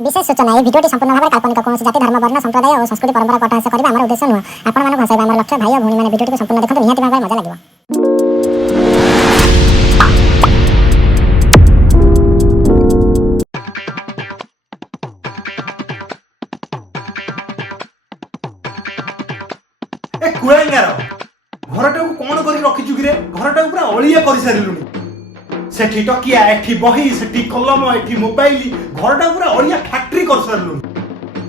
विशेष सूचना ये भिडियोटी संपूर्ण भाव काल्पनिक कौन जाति धर्म वर्ण संप्रदाय और संस्कृति परंपरा को अपहास करबा हमर उद्देश्य नुह आपण मानक हंसाइबा हमर लक्ष्य भाई और भौणी माने भिडियोटी को संपूर्ण देखंतु निहाती भाबे मजा लागिबो। ए कुळेंगार घरटा को कोन करी रखिचु कि रे घरटा पूरा अळिया करि सारिलुनी सेठी टकिया एठी बही सेठी कलम एठी मोबाइल घरटा पूरा अळिया फैक्ट्री कर सारिलुनी।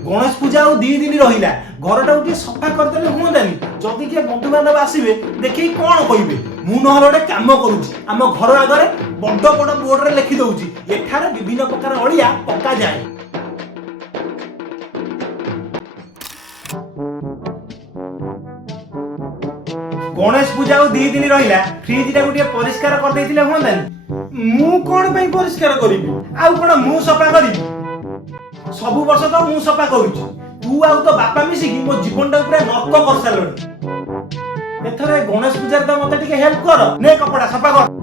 गणेश पूजा और 2 दिन रहिला घरटा उठी सफा कर देले होंदानी जदी के बंधु बांधव आसीबे देखि कोन कहिबे मु नहले ओडे काम करूची हम घर आगरे बड्ड बड्ड बोर्ड रे लिखि दउची एठारे विभिन्न प्रकार अळिया पक्का जाय। गणेश पूजा और 2 दिन रहिला फ्रिज टा गोटे परिष्कार कर देथिले होंदानी मु कोन पई परिष्कार करिबि आउ कोन मु सफा करिबि सब वर्ष तो मु सफा करूची तू आउ तो बापा मिसी कि मो जीवन टा पूरा नरक कर सालनी एथरे गणेश पूजा तो मते टिके हेल्प कर ने कपड़ा सफा कर।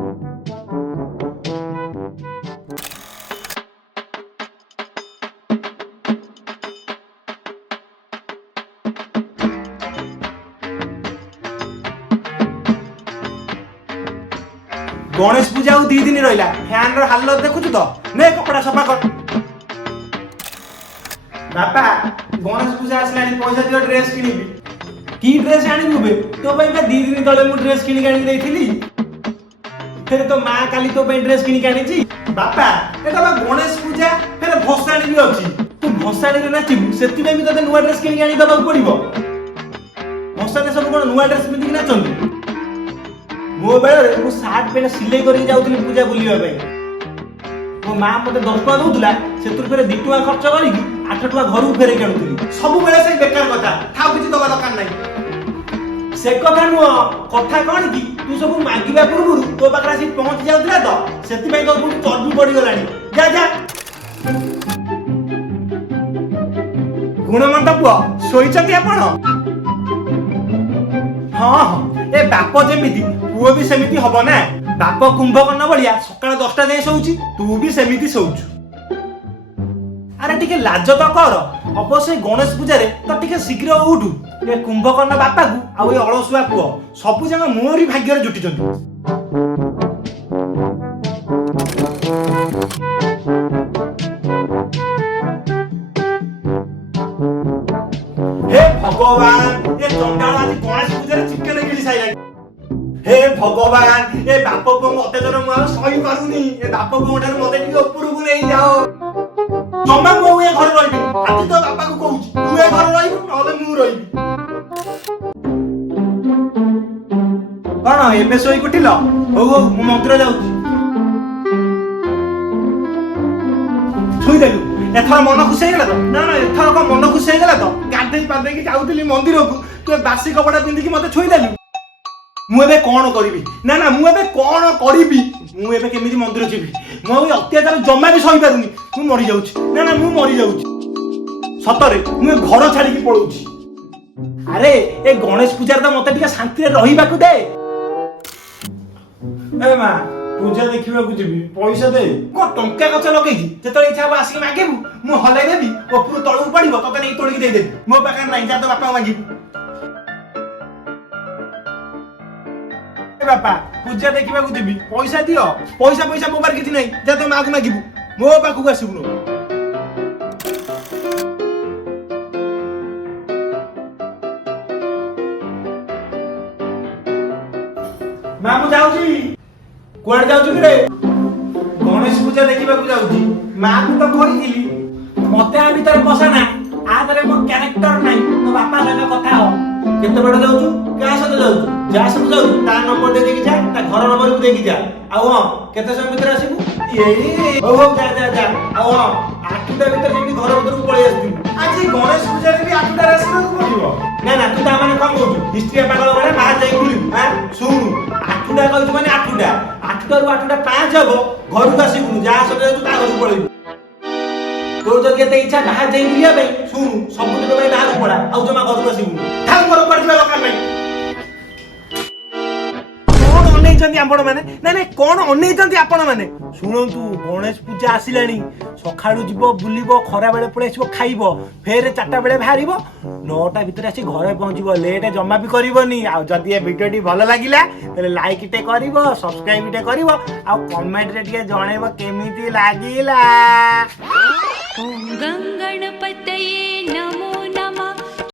गणेश पूजा और 2 दिन रहिला फैन रो हालत देखुछु तो ने कपड़ा सफा कर। बापा गणेश पूजा आसलानी पैसा दियो ड्रेस किनिबी की ड्रेस आनिबु बे तो भाई मैं 2 दिन तले मु ड्रेस किनि कानी देथिली फिर तो मां काली तो भाई ड्रेस किनि कानी छी। बापा एटा बा गणेश पूजा फिर भसाणी भी अछि तू भसाणी रे नाचिबु सेति में भी तते नुवा ड्रेस किनि कानी दबाक पड़िबो भसाणी सब कोन नुवा ड्रेस पिंदी नाचंदी मो बेले मु सार्ट पेन सिलाई करी जाउतली पूजा बुलिबा पई मो मां मते 10 टका दउतला सेतुर फेरे 2 टका खर्च करी 8 टका घरु फेरे केणुतली सब बेले से बेकार कथा थाउ किछि दबा दरकार नै से कथा नु कथा कोन की तू सब मागिबा पूर्व तो पाकरा सी पहुंच जाउतला तो सेति पई तो पुनी चर्बी पड़ी गलानी जा जा गुणमंत पुआ सोइचती आपण हां ए बाप जेमिति पुओ भी सेमिति हबो ना बाप कुंभकर्ण बलिया सकाळ 10टा जाय सोउची तू भी सेमिति सोउछु अरे टिके लाज तो कर अवश्य गणेश पूजा रे तो टिके शीघ्र उठू ए कुंभकर्ण बापा को आ ए अलसुआ पुओ सब जंग मोरी भाग्य रे जुटी जंतु हे भगवान ए चंडाल आज गणेश पूजा रे चिकन गिली साइला हे भगवान ए बाप को मते जन म सही पारुनी ए बाप को मते मते टिके ऊपर को ले जाओ जम्मा को ए घर रहिबी आज तो बापा को कहूची तू ए घर रहिबू नले मु रहिबी कोन एबे सोई कुटिलो हो हो मु मंदिर जाउची छुई देलु एथर मन खुश हे गेला तो ना ना एथर को मन खुश हे गेला तो गाधई पादे की जाउतली मंदिर को तू बासी कपड़ा पिंदी की मते छुई देलु मु एबे कोन करिवि ना ना मु एबे कोन करिवि मु एबे केमिति मंदिर जिवि मु अत्याचार जम्मा भी सही पारुनी मु मरि जाउची ना ना मु मरि जाउची सतरे मु घर छाडी की पळौची अरे ए गणेश पूजा त मते टिके शांति रे रहिबा को दे ए मां पूजा देखिबा को जिवि पैसा दे को टंका गछ लगेगी जेतो इच्छा हो आसी मागेबू मु हलै देबी ओपुर तळु पड़िबो तते नै तोड़ी दे देबी मो पाखा नै जा तो बापा मागिबू बापा पूजा देखिबा को जिवि पैसा दियो पैसा पैसा मोबाइल किछि नै जा तो मागु मागिबू मो पाखु को आसीबू मामू जाउची कोड जाउची रे गणेश पूजा देखिबा को जाउची मां को तो कहिली मते आ भीतर बसा ना आ तरे मो कैरेक्टर नै तो बापा संगे कथा हो केते बड़ जाउछु का सते जाउछु जा सब जाउ ता नंबर दे देकी जा ता घर नंबर को देकी जा आ हां केते समय भीतर आसीबू ए हो हो जा जा जा आ हां 8टा भीतर जेती घर भीतर को पळै आसी आज गणेश पूजा रे भी 8टा आसीबा को पड़िबो ना ना तू ता माने कम कहू हिस्ट्री पागल बडे बाहर जाई बुली हां सुन 8टा कहू माने 8टा रु 8टा 5 हबो घर को आसीबू जा सब जाउ ता घर को पळै तो जगे ते इच्छा बाहर जाई बुलिया भाई सुन सब दिन भाई बाहर पड़ा आ जमा घर को आसीबू थाम घर पड़ जिबा दरकार नै कोन ଅନେଇଛନ୍ତି ଆପଣ ମାନେ? ନାଇଁ ନାଇଁ କଣ ଅନେଇଛନ୍ତି ଆପଣ ମାନେ? ଶୁଣନ୍ତୁ ଗଣେଶ ପୂଜା ଆସିଲାଣି, ସକାଳୁ ଯିବ ବୁଲିବ, ଖରା ବେଳେ ପଳେଇ ଆସିବ ଖାଇବ, ଫେରେ 4ଟା ବେଳେ ବାହାରିବ, 9ଟା ଭିତରେ ଆସି ଘରେ ପହଞ୍ଚିବ, ଲେଟ୍ ଜମା ବି କରିବନି। ଆଉ ଯଦି ଏ ଭିଡ଼ିଓଟି ଭଲ ଲାଗିଲା ତାହେଲେ ଲାଇକ୍ ଟେ କରିବ, ସବସ୍କ୍ରାଇବ ଟେ କରିବ, ଆଉ କମେଣ୍ଟରେ ଟିକେ ଜଣେଇବ କେମିତି ଲାଗିଲା। ॐ गं गणपतये नमो